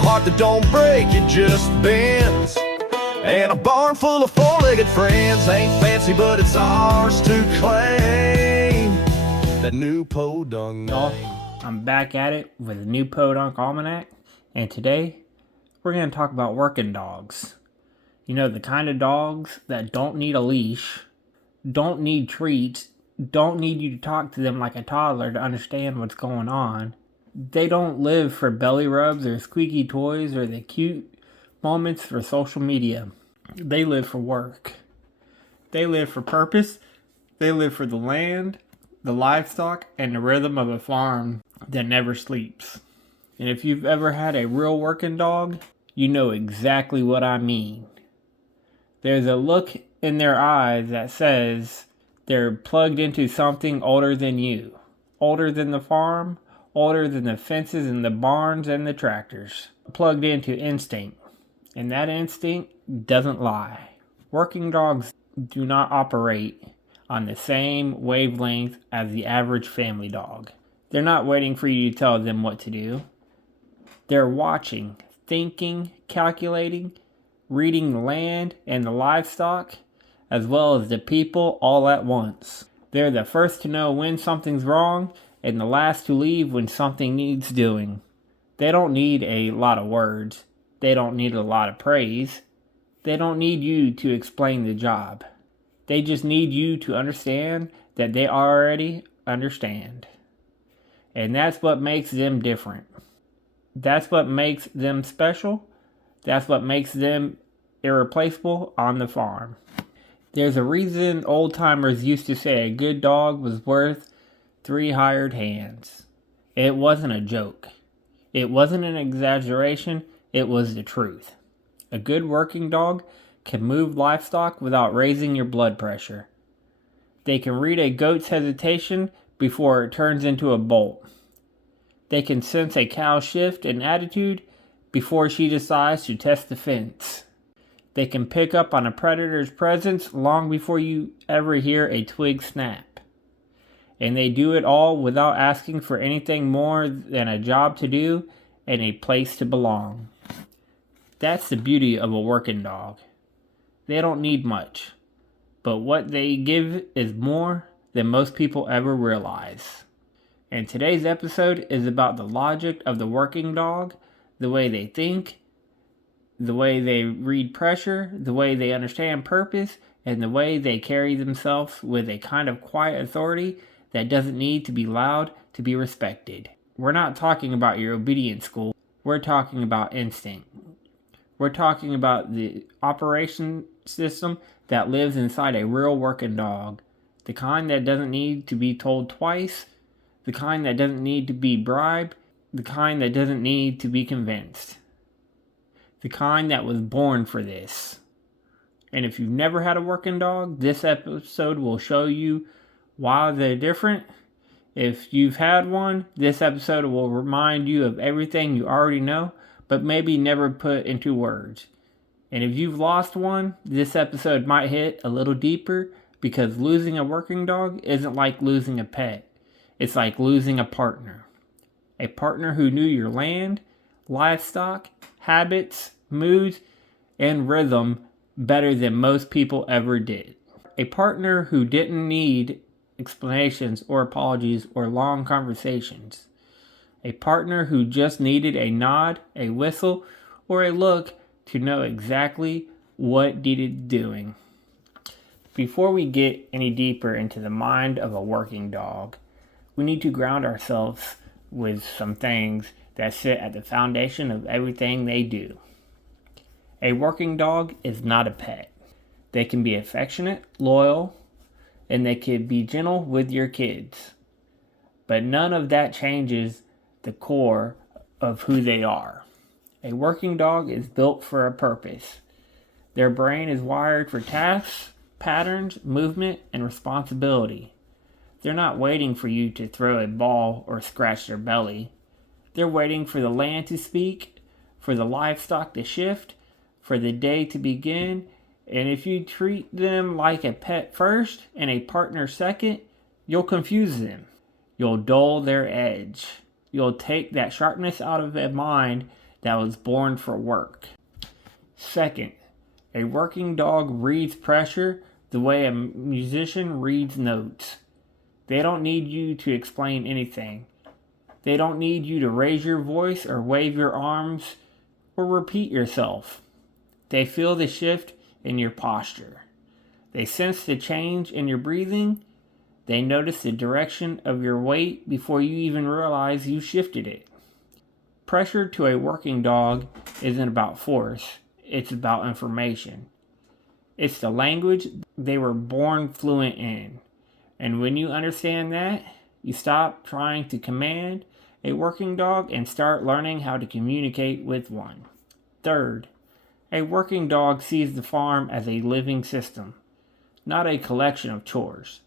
heart that don't break, it just bends. And a barn full of four-legged friends. Ain't fancy, but it's ours to claim. That new Podunk name. I'm back at it with a new Podunk Almanac, and today we're going to talk about working dogs. You know, the kind of dogs that don't need a leash, don't need treats, don't need you to talk to them like a toddler to understand what's going on. They don't live for belly rubs or squeaky toys or the cute moments for social media. They live for work. They live for purpose. They live for the land, the livestock, and the rhythm of a farm that never sleeps. And if you've ever had a real working dog, you know exactly what I mean. There's a look in their eyes that says they're plugged into something older than you. Older than the farm, older than the fences and the barns and the tractors. Plugged into instinct. And that instinct doesn't lie. Working dogs do not operate on the same wavelength as the average family dog. They're not waiting for you to tell them what to do. They're watching, thinking, calculating, reading the land and the livestock, as well as the people all at once. They're the first to know when something's wrong and the last to leave when something needs doing. They don't need a lot of words. They don't need a lot of praise. They don't need you to explain the job. They just need you to understand that they already understand. And that's what makes them different. That's what makes them special. That's what makes them irreplaceable on the farm. There's a reason old-timers used to say a good dog was worth 3 hired hands. It wasn't a joke. It wasn't an exaggeration. It was the truth. A good working dog can move livestock without raising your blood pressure. They can read a goat's hesitation before it turns into a bolt. They can sense a cow's shift in attitude before she decides to test the fence. They can pick up on a predator's presence long before you ever hear a twig snap. And they do it all without asking for anything more than a job to do and a place to belong. That's the beauty of a working dog. They don't need much, but what they give is more than most people ever realize. And today's episode is about the logic of the working dog, the way they think, the way they read pressure, the way they understand purpose, and the way they carry themselves with a kind of quiet authority that doesn't need to be loud to be respected. We're not talking about your obedience school. We're talking about instinct. We're talking about the operation system that lives inside a real working dog. The kind that doesn't need to be told twice. The kind that doesn't need to be bribed. The kind that doesn't need to be convinced. The kind that was born for this. And if you've never had a working dog, this episode will show you why they're different. If you've had one, this episode will remind you of everything you already know, but maybe never put into words. And if you've lost one, this episode might hit a little deeper because losing a working dog isn't like losing a pet. It's like losing a partner. A partner who knew your land, livestock, habits, moods, and rhythm better than most people ever did. A partner who didn't need explanations or apologies or long conversations. A partner who just needed a nod, a whistle, or a look to know exactly what needed doing. Before we get any deeper into the mind of a working dog, we need to ground ourselves with some things that sit at the foundation of everything they do. A working dog is not a pet. They can be affectionate, loyal, and they can be gentle with your kids. But none of that changes the core of who they are. A working dog is built for a purpose. Their brain is wired for tasks, patterns, movement, and responsibility. They're not waiting for you to throw a ball or scratch their belly. They're waiting for the land to speak, for the livestock to shift, for the day to begin. And if you treat them like a pet first and a partner second, you'll confuse them. You'll dull their edge. You'll take that sharpness out of their mind that was born for work. Second, a working dog reads pressure the way a musician reads notes. They don't need you to explain anything. They don't need you to raise your voice or wave your arms or repeat yourself. They feel the shift in your posture. They sense the change in your breathing. They notice the direction of your weight before you even realize you shifted it. Pressure to a working dog isn't about force, it's about information. It's the language they were born fluent in. And when you understand that, you stop trying to command a working dog and start learning how to communicate with one. Third, a working dog sees the farm as a living system, not a collection of chores.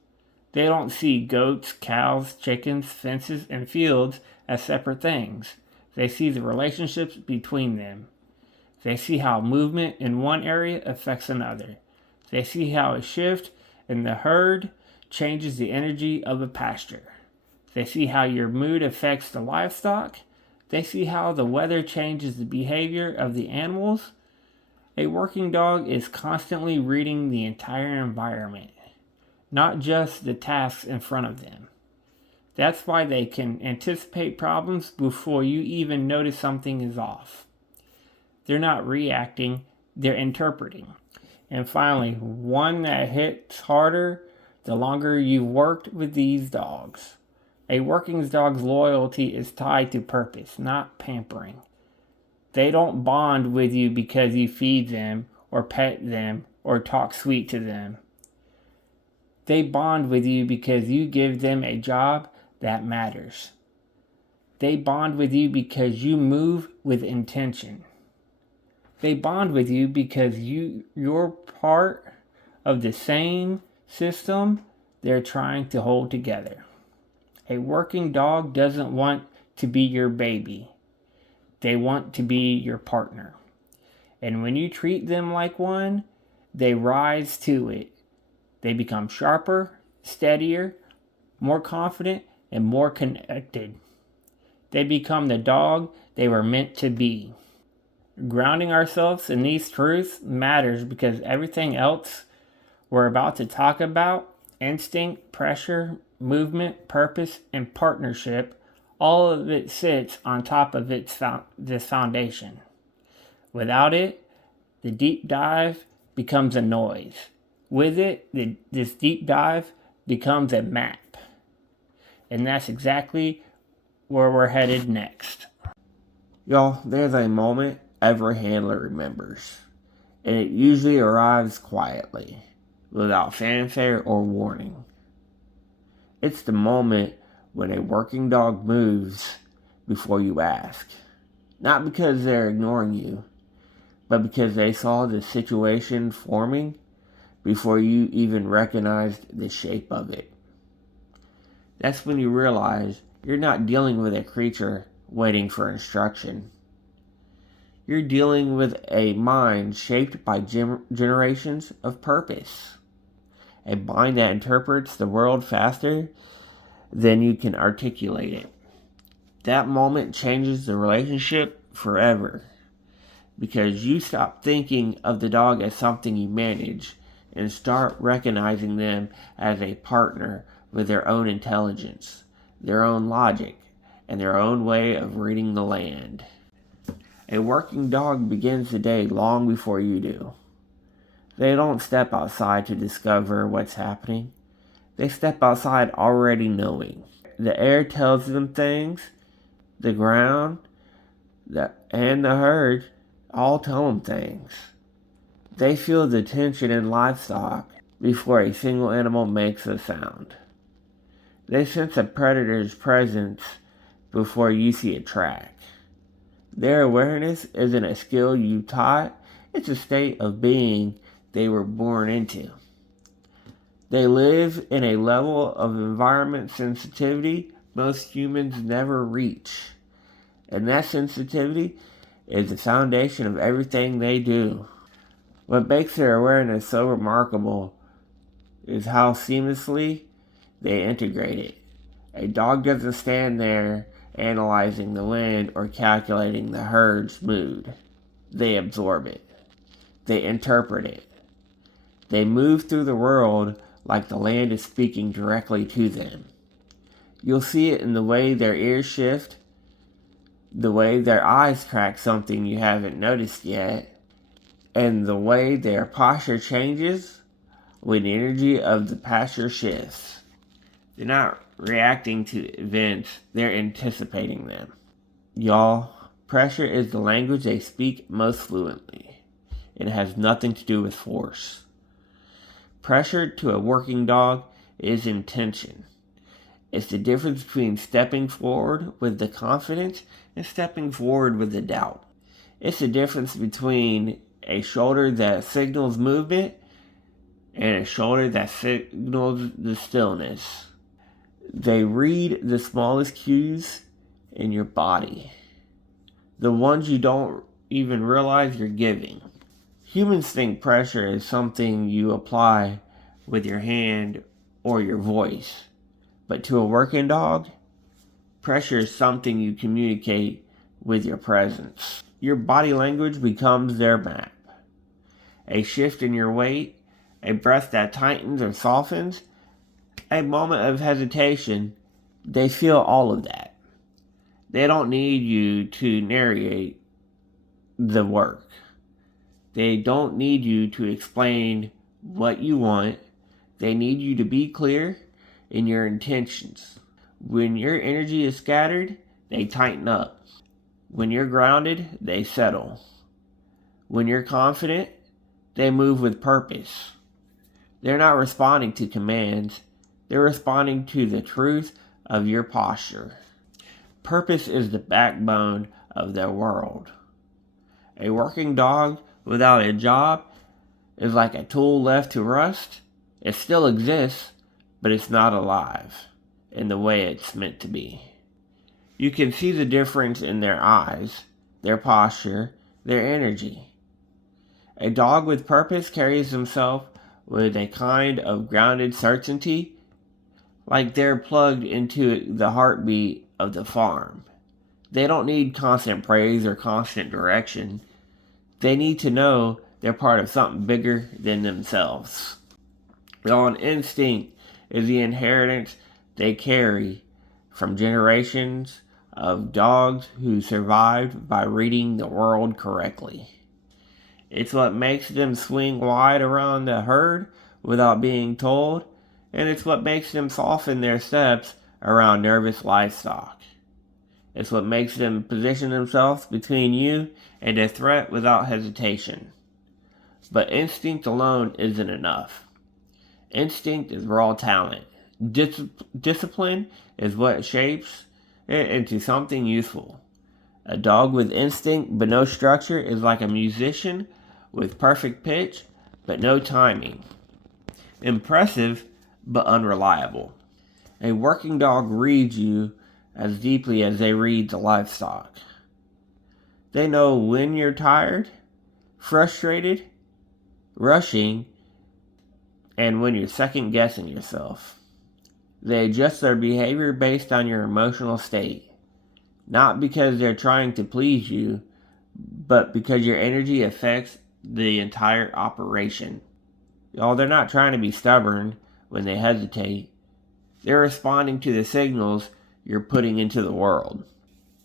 They don't see goats, cows, chickens, fences, and fields as separate things. They see the relationships between them. They see how movement in one area affects another. They see how a shift in the herd changes the energy of a pasture. They see how your mood affects the livestock. They see how the weather changes the behavior of the animals. A working dog is constantly reading the entire environment, not just the tasks in front of them. That's why they can anticipate problems before you even notice something is off. They're not reacting, they're interpreting. And finally, one that hits harder the longer you've worked with these dogs. A working dog's loyalty is tied to purpose, not pampering. They don't bond with you because you feed them or pet them or talk sweet to them. They bond with you because you give them a job that matters. They bond with you because you move with intention. They bond with you because you're part of the same system they're trying to hold together. A working dog doesn't want to be your baby. They want to be your partner. And when you treat them like one, they rise to it. They become sharper, steadier, more confident, and more connected. They become the dog they were meant to be. Grounding ourselves in these truths matters because everything else we're about to talk about, instinct, pressure, movement, purpose, and partnership, all of it sits on top of this foundation. Without it, the deep dive becomes a noise. With it, this deep dive becomes a map. And that's exactly where we're headed next. Y'all, there's a moment every handler remembers, and it usually arrives quietly, without fanfare or warning. It's the moment when a working dog moves before you ask. Not because they're ignoring you, but because they saw the situation forming before you even recognized the shape of it. That's when you realize you're not dealing with a creature waiting for instruction. You're dealing with a mind shaped by generations of purpose. A mind that interprets the world faster than you can articulate it. That moment changes the relationship forever, because you stop thinking of the dog as something you manage and start recognizing them as a partner with their own intelligence, their own logic, and their own way of reading the land. A working dog begins the day long before you do. They don't step outside to discover what's happening. They step outside already knowing. The air tells them things, the ground, and the herd all tell them things. They feel the tension in livestock before a single animal makes a sound. They sense a predator's presence before you see a track. Their awareness isn't a skill you taught, it's a state of being they were born into. They live in a level of environment sensitivity most humans never reach. And that sensitivity is the foundation of everything they do. What makes their awareness so remarkable is how seamlessly they integrate it. A dog doesn't stand there analyzing the wind, or calculating the herd's mood. They absorb it. They interpret it. They move through the world like the land is speaking directly to them. You'll see it in the way their ears shift, the way their eyes track something you haven't noticed yet, and the way their posture changes when the energy of the pasture shifts. They're not reacting to events, they're anticipating them. Y'all, pressure is the language they speak most fluently. It has nothing to do with force. Pressure to a working dog is intention. It's the difference between stepping forward with the confidence and stepping forward with the doubt. It's the difference between a shoulder that signals movement and a shoulder that signals the stillness. They read the smallest cues in your body, the ones you don't even realize you're giving. Humans think pressure is something you apply with your hand or your voice, but to a working dog, pressure is something you communicate with your presence. Your body language becomes their map. A shift in your weight, a breath that tightens or softens, a moment of hesitation, they feel all of that. They don't need you to narrate the work. They don't need you to explain what you want. They need you to be clear in your intentions. When your energy is scattered, they tighten up. When you're grounded, they settle. When you're confident, they move with purpose. They're not responding to commands. They're responding to the truth of your posture. Purpose is the backbone of their world. A working dog without a job is like a tool left to rust. It still exists, but it's not alive in the way it's meant to be. You can see the difference in their eyes, their posture, their energy. A dog with purpose carries himself with a kind of grounded certainty, like they're plugged into the heartbeat of the farm. They don't need constant praise or constant direction. They need to know they're part of something bigger than themselves. An instinct is the inheritance they carry from generations of dogs who survived by reading the world correctly. It's what makes them swing wide around the herd without being told, and it's what makes them soften their steps around nervous livestock. It's what makes them position themselves between you and a threat without hesitation. But instinct alone isn't enough. Instinct is raw talent. Discipline is what shapes it into something useful. A dog with instinct but no structure is like a musician with perfect pitch but no timing. Impressive but unreliable. A working dog reads you as deeply as they read the livestock. They know when you're tired, frustrated, rushing, and when you're second guessing yourself. They adjust their behavior based on your emotional state, not because they're trying to please you, but because your energy affects the entire operation. They're not trying to be stubborn when they hesitate. They're responding to the signals you're putting into the world.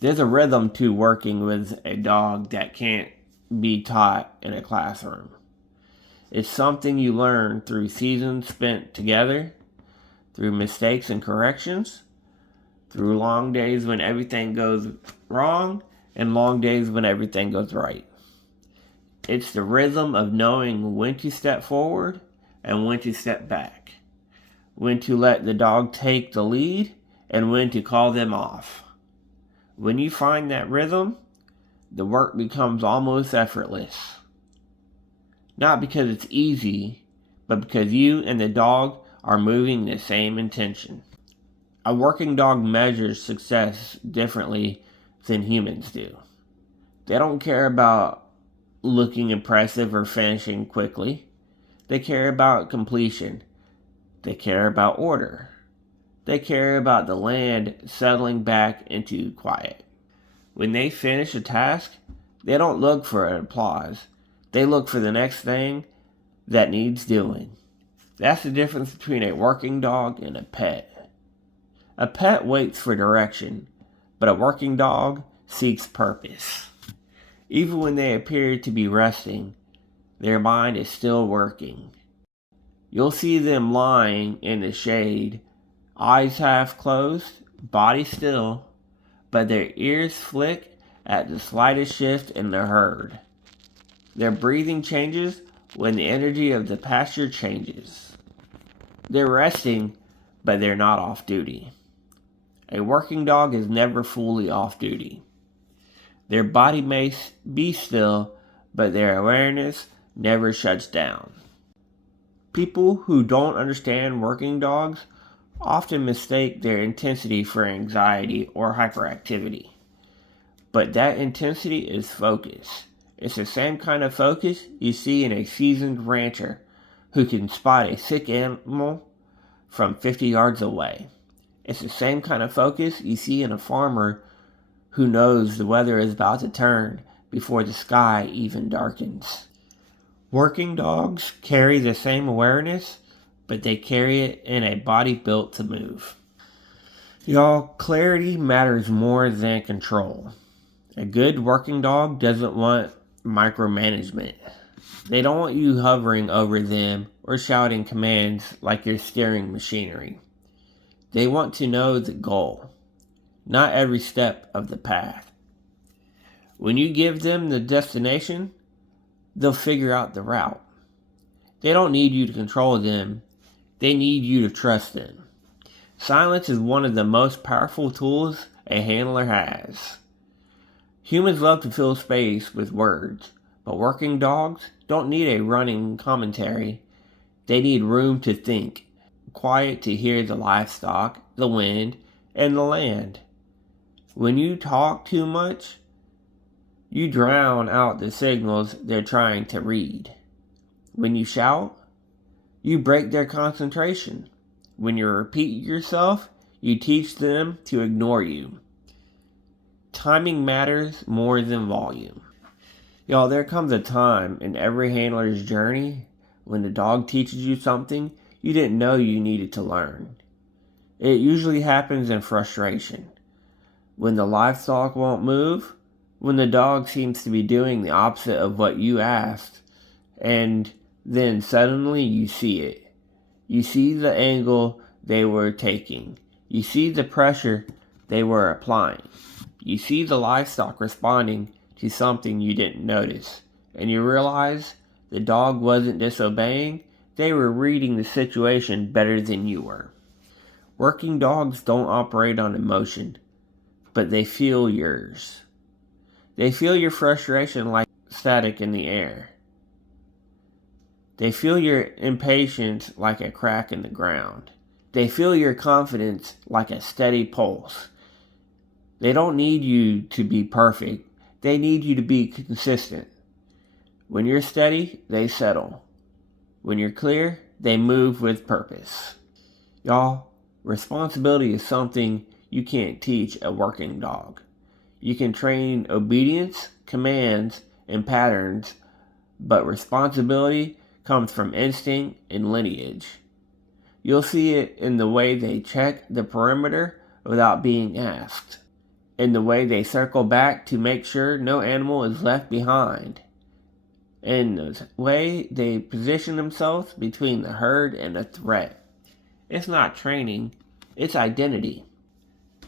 There's a rhythm to working with a dog that can't be taught in a classroom. It's something you learn through seasons spent together, through mistakes and corrections, through long days when everything goes wrong, and long days when everything goes right. It's the rhythm of knowing when to step forward and when to step back, when to let the dog take the lead and when to call them off. When you find that rhythm, the work becomes almost effortless. Not because it's easy, but because you and the dog are moving the same intention. A working dog measures success differently than humans do. They don't care about looking impressive or finishing quickly. They care about completion. They care about order. They care about the land settling back into quiet. When they finish a task, they don't look for applause. They look for the next thing that needs doing. That's the difference between a working dog and a pet. A pet waits for direction, but a working dog seeks purpose. Even when they appear to be resting, their mind is still working. You'll see them lying in the shade, eyes half closed, body still, but their ears flick at the slightest shift in the herd. Their breathing changes when the energy of the pasture changes. They're resting, but they're not off duty. A working dog is never fully off duty. Their body may be still, but their awareness never shuts down. People who don't understand working dogs often mistake their intensity for anxiety or hyperactivity. But that intensity is focus. It's the same kind of focus you see in a seasoned rancher who can spot a sick animal from 50 yards away. It's the same kind of focus you see in a farmer who knows the weather is about to turn before the sky even darkens. Working dogs carry the same awareness, but they carry it in a body built to move. Y'all, clarity matters more than control. A good working dog doesn't want micromanagement. They don't want you hovering over them or shouting commands like you're steering machinery. They want to know the goal, not every step of the path. When you give them the destination, they'll figure out the route. They don't need you to control them. They need you to trust them. Silence is one of the most powerful tools a handler has. Humans love to fill space with words, but working dogs don't need a running commentary. They need room to think, quiet to hear the livestock, the wind, and the land. When you talk too much, you drown out the signals they're trying to read. When you shout, you break their concentration. When you repeat yourself, you teach them to ignore you. Timing matters more than volume. Y'all, there comes a time in every handler's journey when the dog teaches you something you didn't know you needed to learn. It usually happens in frustration. When the livestock won't move, when the dog seems to be doing the opposite of what you asked, and then suddenly you see it. You see the angle they were taking. You see the pressure they were applying. You see the livestock responding to something you didn't notice. And you realize the dog wasn't disobeying, they were reading the situation better than you were. Working dogs don't operate on emotion, but they feel yours. They feel your frustration like static in the air. They feel your impatience like a crack in the ground. They feel your confidence like a steady pulse. They don't need you to be perfect. They need you to be consistent. When you're steady, they settle. When you're clear, they move with purpose. Y'all, responsibility is something you can't teach a working dog. You can train obedience, commands, and patterns, but responsibility comes from instinct and lineage. You'll see it in the way they check the perimeter without being asked, in the way they circle back to make sure no animal is left behind, in the way they position themselves between the herd and a threat. It's not training, it's identity.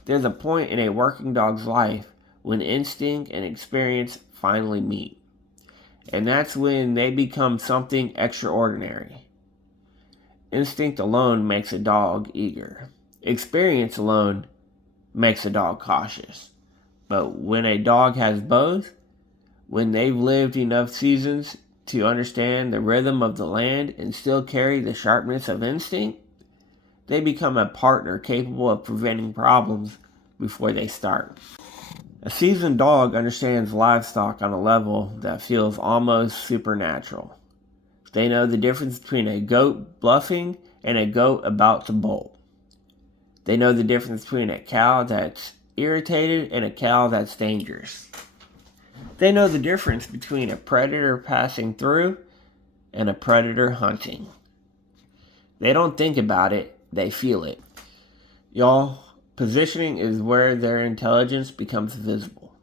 There's a point in a working dog's life when instinct and experience finally meet. And that's when they become something extraordinary. Instinct alone makes a dog eager. Experience alone makes a dog cautious. But when a dog has both, when they've lived enough seasons to understand the rhythm of the land and still carry the sharpness of instinct, they become a partner capable of preventing problems before they start. A seasoned dog understands livestock on a level that feels almost supernatural. They know the difference between a goat bluffing and a goat about to bolt. They know the difference between a cow that's irritated and a cow that's dangerous. They know the difference between a predator passing through and a predator hunting. They don't think about it, they feel it. Y'all, positioning is where their intelligence becomes visible.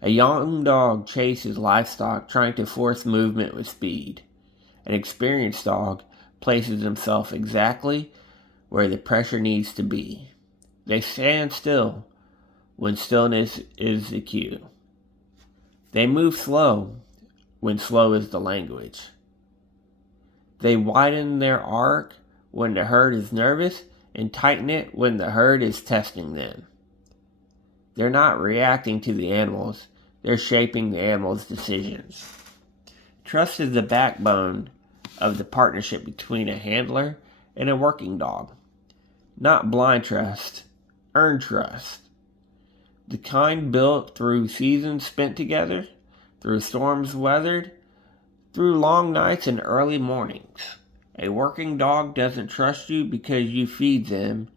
A young dog chases livestock trying to force movement with speed. An experienced dog places himself exactly where the pressure needs to be. They stand still when stillness is the cue. They move slow when slow is the language. They widen their arc when the herd is nervous and tighten it when the herd is testing them. They're not reacting to the animals, they're shaping the animals' decisions. Trust is the backbone of the partnership between a handler and a working dog. Not blind trust, earned trust. The kind built through seasons spent together, through storms weathered, through long nights and early mornings. A working dog doesn't trust you because you feed them.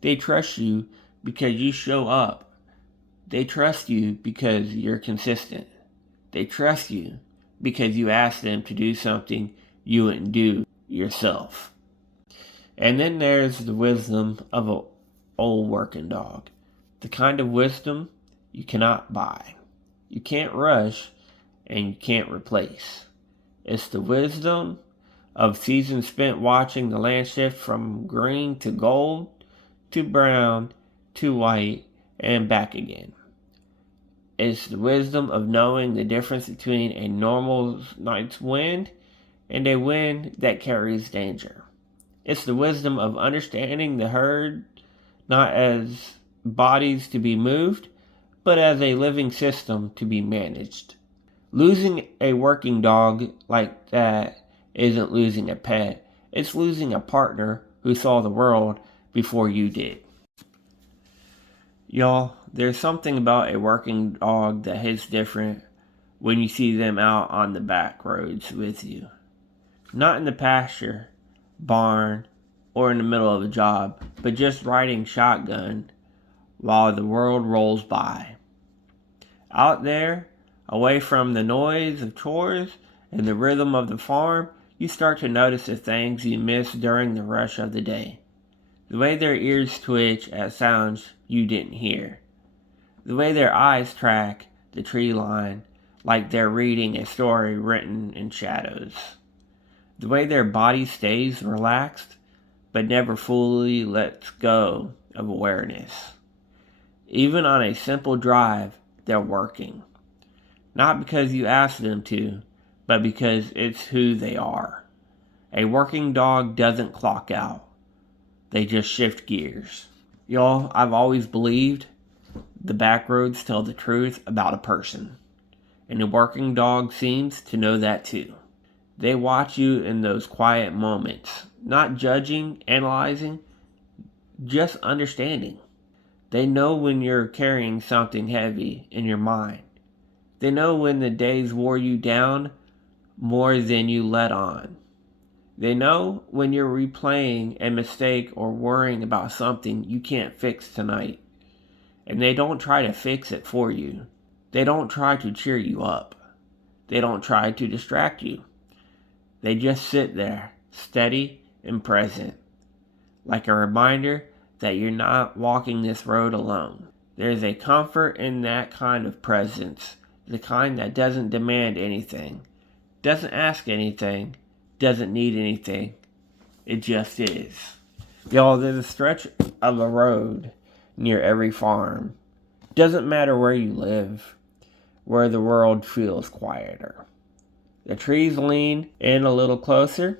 They trust you because you show up. They trust you because you're consistent. They trust you because you ask them to do something you wouldn't do yourself. And then there's the wisdom of an old working dog. The kind of wisdom you cannot buy. You can't rush and you can't replace. It's the wisdom of seasons spent watching the land shift from green to gold, to brown, to white, and back again. It's the wisdom of knowing the difference between a normal night's wind and a wind that carries danger. It's the wisdom of understanding the herd not as bodies to be moved, but as a living system to be managed. Losing a working dog like that isn't losing a pet. It's losing a partner who saw the world before you did. Y'all, there's something about a working dog that hits different when you see them out on the back roads with you. Not in the pasture, barn, or in the middle of a job, but just riding shotgun while the world rolls by. Out there, away from the noise of chores and the rhythm of the farm, you start to notice the things you missed during the rush of the day. The way their ears twitch at sounds you didn't hear. The way their eyes track the tree line like they're reading a story written in shadows. The way their body stays relaxed but never fully lets go of awareness. Even on a simple drive, they're working. Not because you asked them to, but because it's who they are. A working dog doesn't clock out. They just shift gears. Y'all, I've always believed the back roads tell the truth about a person. And a working dog seems to know that too. They watch you in those quiet moments, not judging, analyzing, just understanding. They know when you're carrying something heavy in your mind. They know when the days wore you down more than you let on. They know when you're replaying a mistake or worrying about something you can't fix tonight. And they don't try to fix it for you. They don't try to cheer you up. They don't try to distract you. They just sit there, steady and present, like a reminder that you're not walking this road alone. There's a comfort in that kind of presence, the kind that doesn't demand anything, doesn't ask anything, doesn't need anything. It just is. Y'all, there's a stretch of a road near every farm. Doesn't matter where you live, where the world feels quieter. The trees lean in a little closer.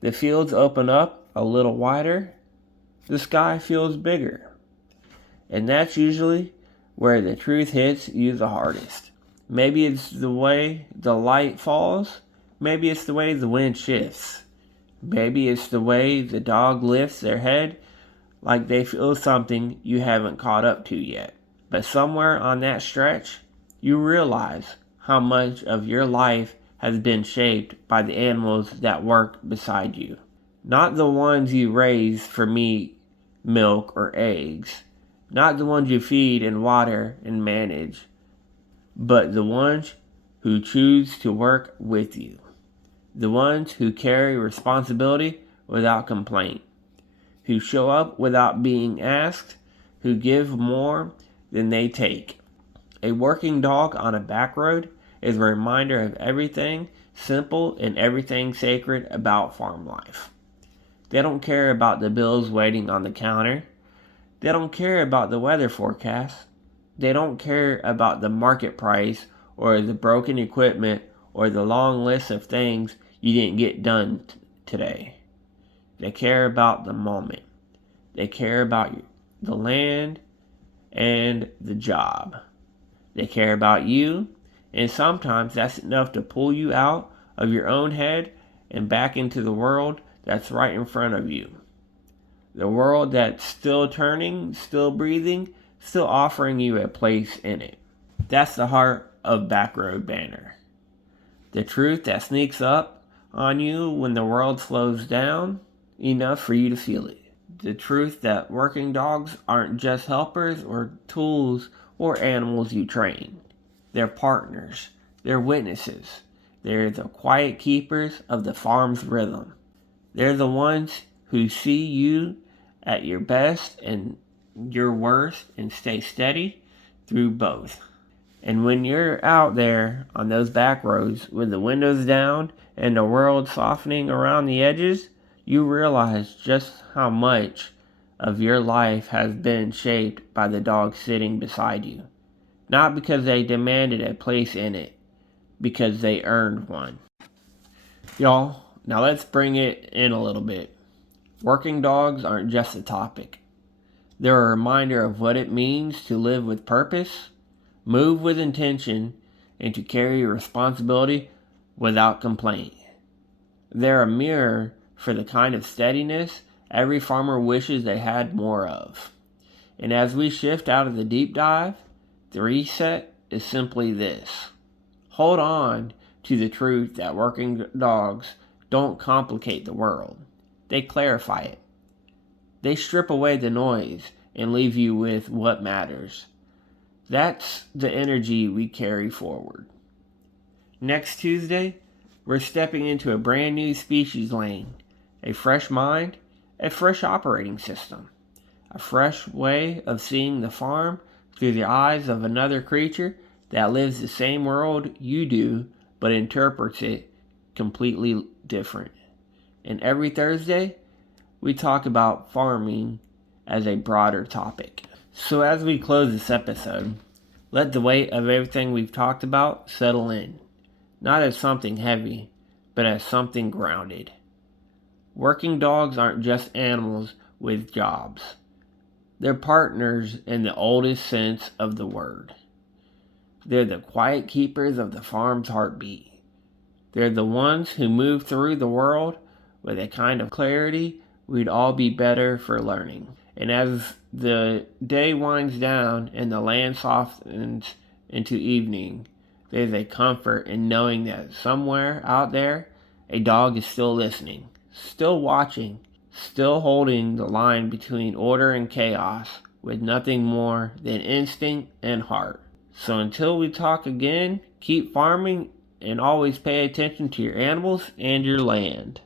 The fields open up a little wider. The sky feels bigger. And that's usually where the truth hits you the hardest. Maybe it's the way the light falls. Maybe it's the way the wind shifts. Maybe it's the way the dog lifts their head like they feel something you haven't caught up to yet. But somewhere on that stretch, you realize how much of your life has been shaped by the animals that work beside you. Not the ones you raised for meat milk, or eggs. Not the ones you feed and water and manage, but the ones who choose to work with you. The ones who carry responsibility without complaint, who show up without being asked, who give more than they take. A working dog on a back road is a reminder of everything simple and everything sacred about farm life. They don't care about the bills waiting on the counter. They don't care about the weather forecast. They don't care about the market price or the broken equipment or the long list of things you didn't get done today. They care about the moment. They care about the land and the job. They care about you, and sometimes that's enough to pull you out of your own head and back into the world that's right in front of you. The world that's still turning, still breathing, still offering you a place in it. That's the heart of Backroad Banner. The truth that sneaks up on you when the world slows down enough for you to feel it. The truth that working dogs aren't just helpers or tools or animals you train. They're partners. They're witnesses. They're the quiet keepers of the farm's rhythm. They're the ones who see you at your best and your worst and stay steady through both. And when you're out there on those back roads with the windows down and the world softening around the edges, you realize just how much of your life has been shaped by the dog sitting beside you. Not because they demanded a place in it, because they earned one. Y'all, now let's bring it in a little bit. Working dogs aren't just a topic. They're a reminder of what it means to live with purpose, move with intention, and to carry responsibility without complaint. They're a mirror for the kind of steadiness every farmer wishes they had more of. And as we shift out of the deep dive, the reset is simply this. Hold on to the truth that working dogs don't complicate the world. They clarify it. They strip away the noise and leave you with what matters. That's the energy we carry forward. Next Tuesday, we're stepping into a brand new species lane. A fresh mind, a fresh operating system. A fresh way of seeing the farm through the eyes of another creature that lives the same world you do, but interprets it completely different. And every Thursday, we talk about farming as a broader topic. So as we close this episode, let the weight of everything we've talked about settle in. Not as something heavy, but as something grounded. Working dogs aren't just animals with jobs. They're partners in the oldest sense of the word. They're the quiet keepers of the farm's heartbeat. They're the ones who move through the world with a kind of clarity we'd all be better for learning. And as the day winds down and the land softens into evening, there's a comfort in knowing that somewhere out there, a dog is still listening, still watching, still holding the line between order and chaos with nothing more than instinct and heart. So until we talk again, keep farming and always pay attention to your animals and your land.